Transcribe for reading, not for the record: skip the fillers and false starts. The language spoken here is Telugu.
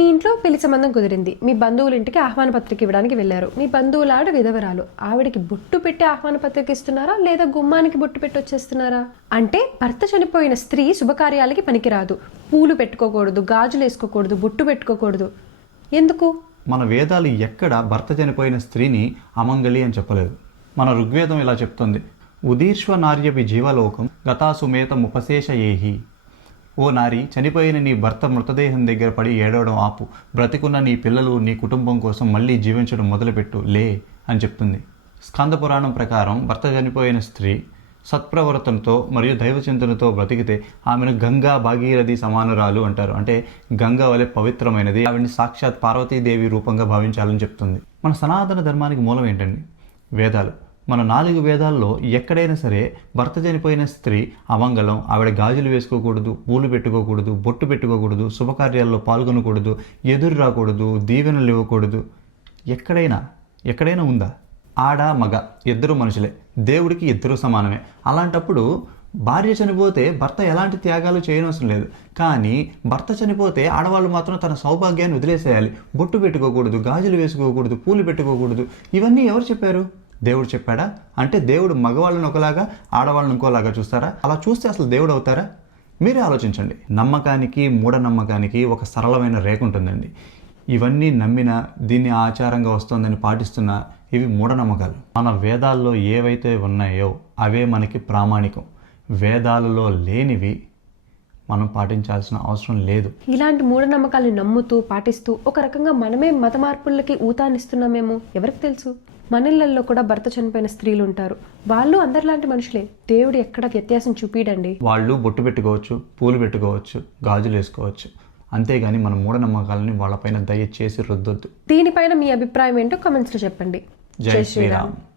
మీ ఇంట్లో పెళ్లి సంబంధం కుదిరింది. మీ బంధువుల ఇంటికి ఆహ్వాన పత్రిక ఇవ్వడానికి వెళ్ళారు. మీ బంధువుల ఆవిడ విధవరాలు. ఆవిడకి బొట్టు పెట్టి ఆహ్వాన పత్రిక ఇస్తున్నారా, లేదా గుమ్మానికి బొట్టు పెట్టి వచ్చేస్తున్నారా? అంటే భర్త చనిపోయిన స్త్రీ శుభకార్యాలకి పనికిరాదు. పూలు పెట్టుకోకూడదు, గాజులు వేసుకోకూడదు, బొట్టు పెట్టుకోకూడదు. ఎందుకు? మన వేదాలు ఎక్కడ భర్త చనిపోయిన స్త్రీని అమంగళి అని చెప్పలేదు. మన ఋగ్వేదం ఇలా చెప్తుంది, ఉదీర్ష్వ నార్యపి జీవలోకం గతాసుమేత ముపశేష ఏహి. ఓ నారి, చనిపోయిన నీ భర్త మృతదేహం దగ్గర పడి ఏడవడం ఆపు. బ్రతికున్న నీ పిల్లలు, నీ కుటుంబం కోసం మళ్ళీ జీవించడం మొదలుపెట్టు, లే అని చెప్తుంది. స్కంద పురాణం ప్రకారం భర్త చనిపోయిన స్త్రీ సత్ప్రవర్తనతో మరియు దైవచింతనతో బ్రతికితే ఆమెను గంగా భాగీరథి సమానురాలు అంటారు. అంటే గంగా వలె పవిత్రమైనది. ఆవిడని సాక్షాత్ పార్వతీదేవి రూపంగా భావించాలని చెప్తుంది. మన సనాతన ధర్మానికి మూలం ఏంటండి? వేదాలు. మన 4 వేదాల్లో ఎక్కడైనా సరే భర్త చనిపోయిన స్త్రీ అమంగళం, ఆవిడ గాజులు వేసుకోకూడదు, పూలు పెట్టుకోకూడదు, బొట్టు పెట్టుకోకూడదు, శుభకార్యాల్లో పాల్గొనకూడదు, ఎదురు రాకూడదు, దీవెనలు ఇవ్వకూడదు. ఎక్కడైనా ఉందా? ఆడ మగ ఇద్దరు మనుషులే, దేవుడికి ఇద్దరు సమానమే. అలాంటప్పుడు భార్య చనిపోతే భర్త ఎలాంటి త్యాగాలు చేయనవసరం లేదు. కానీ భర్త చనిపోతే ఆడవాళ్ళు మాత్రం తన సౌభాగ్యాన్ని వదిలేసేయాలి. బొట్టు పెట్టుకోకూడదు, గాజులు వేసుకోకూడదు, పూలు పెట్టుకోకూడదు. ఇవన్నీ ఎవరు చెప్పారు? దేవుడు చెప్పాడా? అంటే దేవుడు మగవాళ్ళని ఒకలాగా, ఆడవాళ్ళని ఇంకోలాగా చూస్తారా? అలా చూస్తే అసలు దేవుడు అవుతారా? మీరే ఆలోచించండి. నమ్మకానికి మూఢనమ్మకానికి ఒక సరళమైన రేఖ ఉంటుందండి. ఇవన్నీ నమ్మినా, దీన్ని ఆచారంగా వస్తుందని పాటిస్తున్నా ఇవి మూఢనమ్మకాలు. మన వేదాల్లో ఏవైతే ఉన్నాయో అవే మనకి ప్రామాణికం. వేదాలలో లేనివి మనం పాటించాల్సిన అవసరం లేదు. ఇలాంటి మూఢనమ్మకాలను నమ్ముతూ పాటిస్తూ ఒక రకంగా మనమే మత మార్పులకి ఊతాన్నిస్తున్నామేమో ఎవరికి తెలుసు? మన ఇళ్లలో కూడా భర్త చనిపోయిన స్త్రీలు ఉంటారు. వాళ్ళు అందరిలాంటి మనుషులే. దేవుడు ఎక్కడ వ్యత్యాసం చూపిడండి. వాళ్ళు బొట్టు పెట్టుకోవచ్చు, పూలు పెట్టుకోవచ్చు, గాజులు వేసుకోవచ్చు. అంతేగాని మన మూఢనమ్మకాలని వాళ్ళపైన దయచేసి రుద్దొద్దు. దీనిపైన మీ అభిప్రాయం ఏంటో కామెంట్స్లో చెప్పండి. జై శ్రీరామ్.